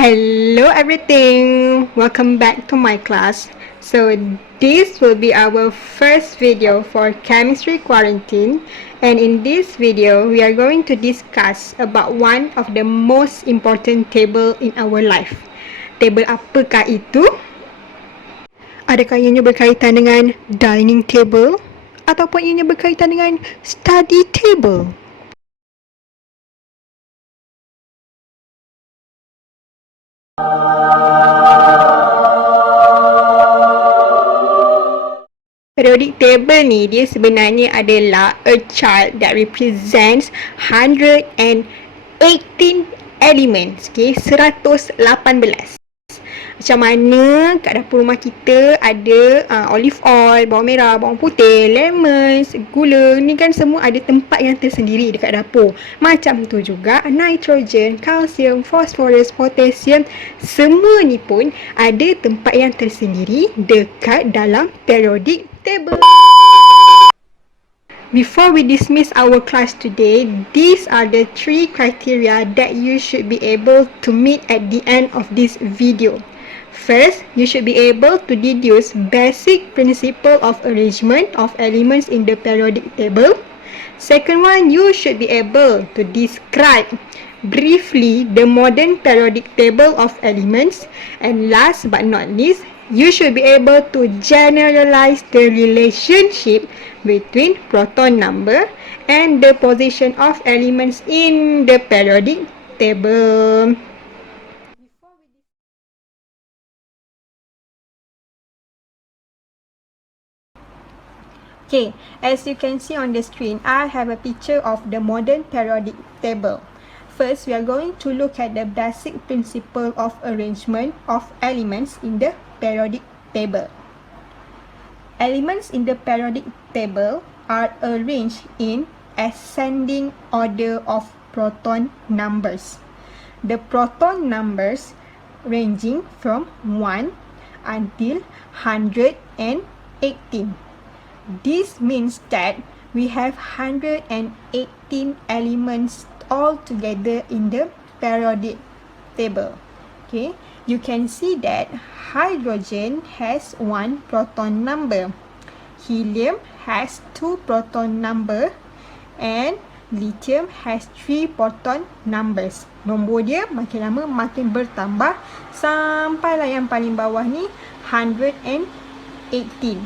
Hello everything, welcome back to my class. So this will be our first video for chemistry quarantine, and in this video we are going to discuss about one of the most important table in our life. Table apakah itu? Adakah ianya berkaitan dengan dining table ataupun ianya berkaitan dengan study table? Periodic table ni dia sebenarnya adalah a chart that represents 118 elements, okay, 118. Macam mana kat dapur rumah kita ada olive oil, bawang merah, bawang putih, lemon, gula, ni kan semua ada tempat yang tersendiri dekat dapur. Macam tu juga nitrogen, kalsium, fosforus, potassium, semua ni pun ada tempat yang tersendiri dekat dalam periodic table. Before we dismiss our class today, these are the 3 criteria that you should be able to meet at the end of this video. First, you should be able to deduce basic principle of arrangement of elements in the periodic table. Second one, you should be able to describe briefly the modern periodic table of elements. And last but not least, you should be able to generalize the relationship between proton number and the position of elements in the periodic table. Okay, as you can see on the screen, I have a picture of the modern periodic table. First, we are going to look at the basic principle of arrangement of elements in the periodic table. Elements in the periodic table are arranged in ascending order of proton numbers. The proton numbers ranging from 1 until 118. This means that we have 118 elements all together in the periodic table. Okay, you can see that hydrogen has 1 proton number, helium has 2 proton number, and lithium has 3 proton numbers. Nombor dia makin lama makin bertambah sampailah yang paling bawah ni 118.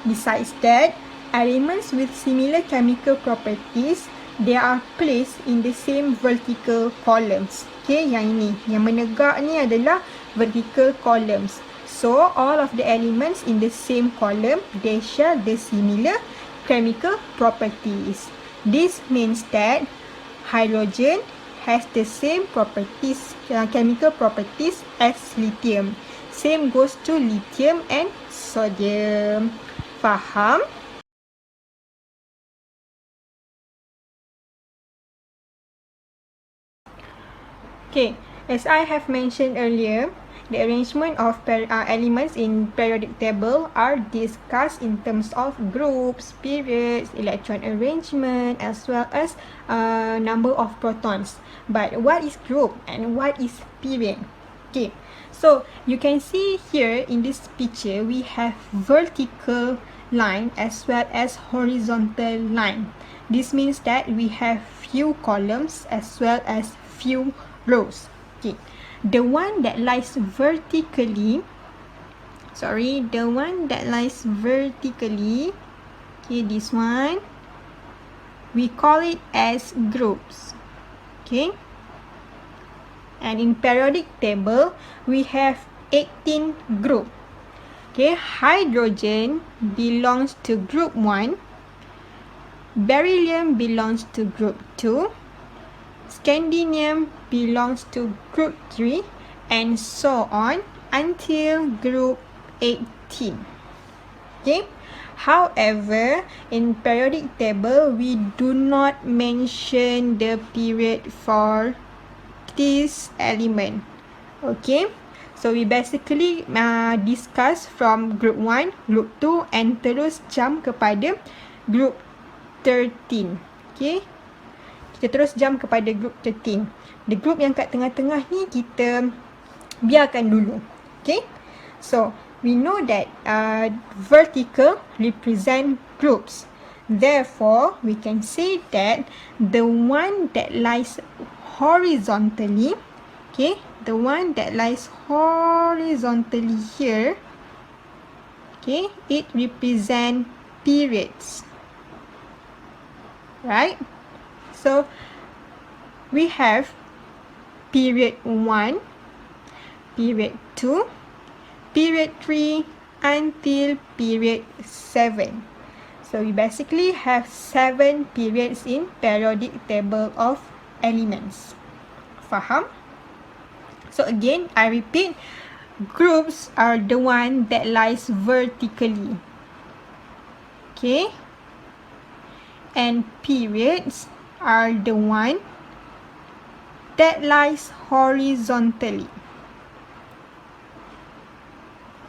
Besides that, elements with similar chemical properties, they are placed in the same vertical columns. Okay, yang ini, yang menegak ni adalah vertical columns. So, all of the elements in the same column, they share the similar chemical properties. This means that hydrogen has the same properties, chemical properties as lithium. Same goes to lithium and sodium. Faham? Okay, as I have mentioned earlier, the arrangement of elements in periodic table are discussed in terms of groups, periods, electron arrangement, as well as number of protons. But what is group and what is period? Okay, so you can see here in this picture, we have vertical line as well as horizontal line. This means that we have few columns as well as few rows. Okay, the one that lies vertically, okay, this one, we call it as groups. Okay, and in periodic table we have 18 group. Okay, hydrogen belongs to group 1, beryllium belongs to group 2, scandium belongs to group 3, and so on until group 18. Okay, however, in periodic table we do not mention the period for this element. Okay, so we basically discuss from group 1, group 2 and terus jump kepada group 13. Okay, Kita terus jump kepada group 13. The group yang kat tengah-tengah ni kita biarkan dulu. Okay. So, we know that vertical represent groups. Therefore, we can say that the one that lies horizontally, okay, the one that lies horizontally here, okay, it represent periods. Right? So, we have period 1, period 2, period 3 until period 7. So, we basically have 7 periods in periodic table of elements. Faham? So, again, I repeat, groups are the one that lies vertically. Okay? And periods are the one that lies horizontally.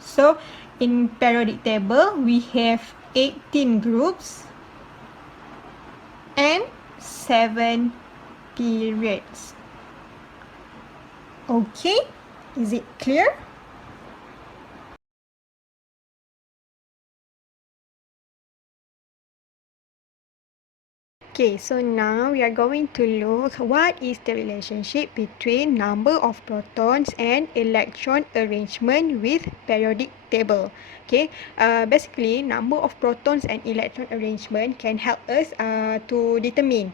So, in periodic table, we have 18 groups and 7 periods. Okay, is it clear? Okay, so now we are going to look what is the relationship between number of protons and electron arrangement with periodic table. Okay, basically number of protons and electron arrangement can help us to determine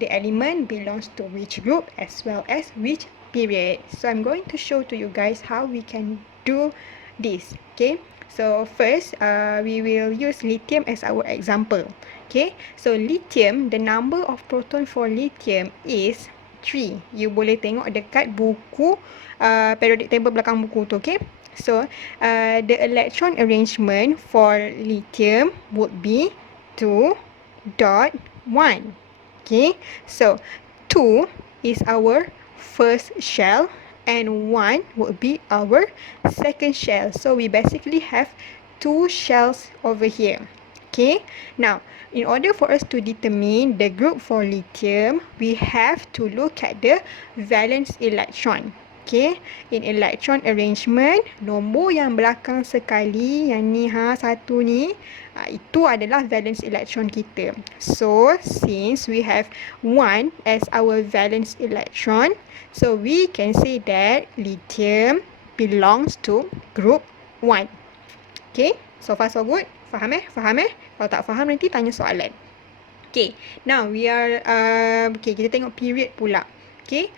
the element belongs to which group as well as which period. So I'm going to show to you guys how we can do this. Okay, so first we will use lithium as our example. Okay, so lithium, the number of proton for lithium is 3. You boleh tengok dekat buku periodic table belakang buku tu, okay? So, the electron arrangement for lithium would be 2.1. Okay, so 2 is our first shell and 1 would be our second shell. So, we basically have 2 shells over here. Okay, now in order for us to determine the group for lithium, we have to look at the valence electron. Okay, in electron arrangement, nombor yang belakang sekali, yang ni satu ni, itu adalah valence electron kita. So, since we have 1 as our valence electron, so we can say that lithium belongs to group 1. Okay, so far so good. Faham Faham Kalau tak faham nanti tanya soalan. Okay, now we are okay, kita tengok period pula. Okay,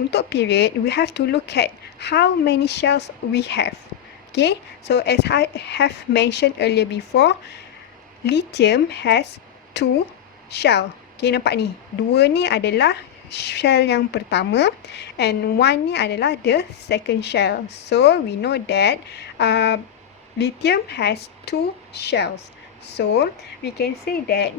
untuk period we have to look at how many shells we have. Okay, so as I have mentioned earlier before, lithium has 2 shell. Okay, nampak ni, 2 ni adalah shell yang pertama and 1 ni adalah the second shell. So we know that lithium has 2 shells. So, we can say that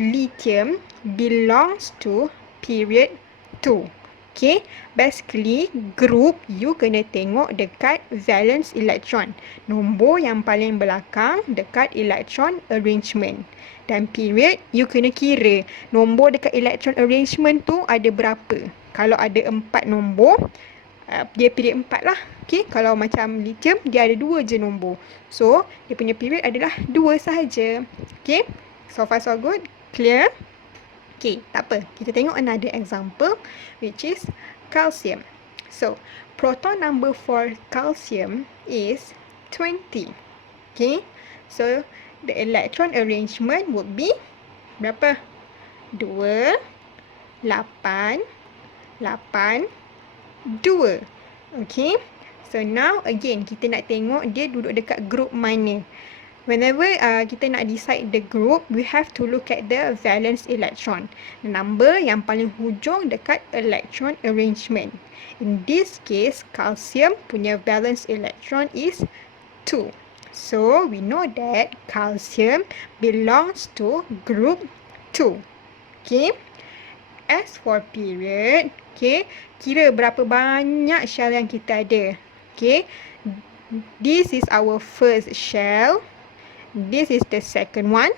lithium belongs to period 2. Okay, basically group you kena tengok dekat valence electron. Nombor yang paling belakang dekat electron arrangement. Dan period you kena kira nombor dekat electron arrangement tu ada berapa. Kalau ada 4 nombor, dia period 4 lah. Okay, kalau macam lithium, dia ada 2 je nombor. So, dia punya period adalah 2 sahaja. Okay, so far so good. Clear? Okay, tak apa. Kita tengok another example, which is calcium. So, proton number for calcium is 20. Okay, so the electron arrangement would be berapa? 2, 8, 8, 2. Okay, so now again kita nak tengok dia duduk dekat group mana. Whenever kita nak decide the group, we have to look at the valence electron, number yang paling hujung dekat electron arrangement. In this case, calcium punya valence electron is 2. So we know that calcium belongs to group 2. Okay, as for period, okay, kira berapa banyak shell yang kita ada. Okay, this is our first shell, this is the second one,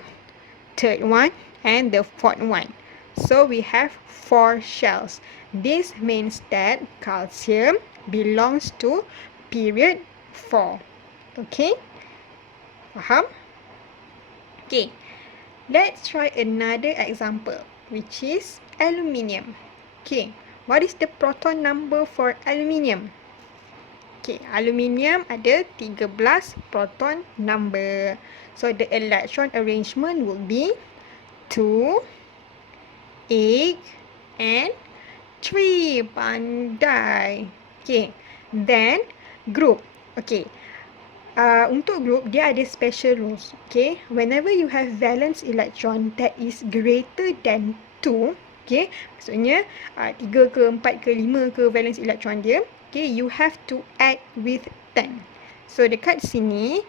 third one and the fourth one. So we have 4 shells. This means that calcium belongs to period 4. Okay? Faham? Okay. Let's try another example, which is aluminium. Okay. What is the proton number for aluminium? Okay, aluminium ada 13 proton number. So the electron arrangement will be 2, 8 and 3. Pandai. Okay. Then group. Okay. Untuk group dia ada special rules. Okay. Whenever you have valence electron that is greater than 2, okay, maksudnya 3 ke 4 ke 5 ke valence electron dia, okay, you have to add with 10. So dekat sini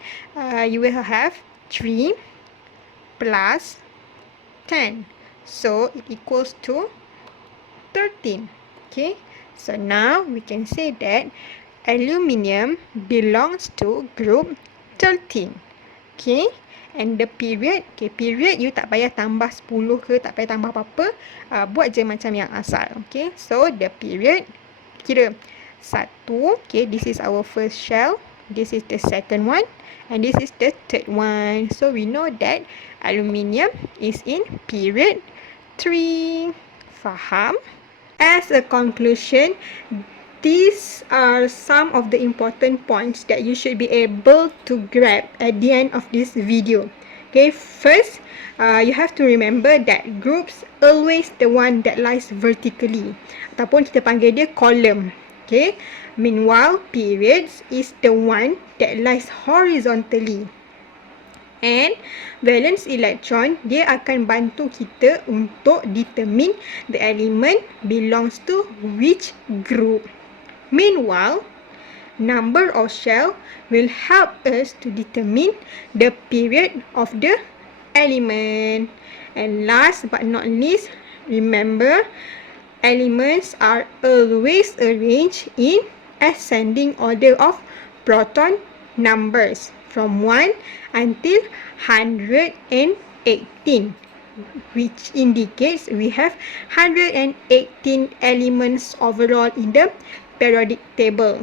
you will have 3 plus 10. So it equals to 13. Okay. So now we can say that aluminium belongs to group 13. Okay. And the period, okay, period you tak payah tambah 10 ke, tak payah tambah apa-apa. Buat je macam yang asal. Okay. So the period, kira 1. Okay. This is our first shell. This is the second one. And this is the third one. So we know that aluminium is in period 3. Faham? As a conclusion, these are some of the important points that you should be able to grab at the end of this video. Okay, first, you have to remember that groups always the one that lies vertically. Ataupun kita panggil dia column. Okay, meanwhile, periods is the one that lies horizontally. And valence electron, dia akan bantu kita untuk determine the element belongs to which group. Meanwhile, number of shell will help us to determine the period of the element. And last but not least, remember, elements are always arranged in ascending order of proton numbers from 1 until 118, which indicates we have 118 elements overall in the periodic table.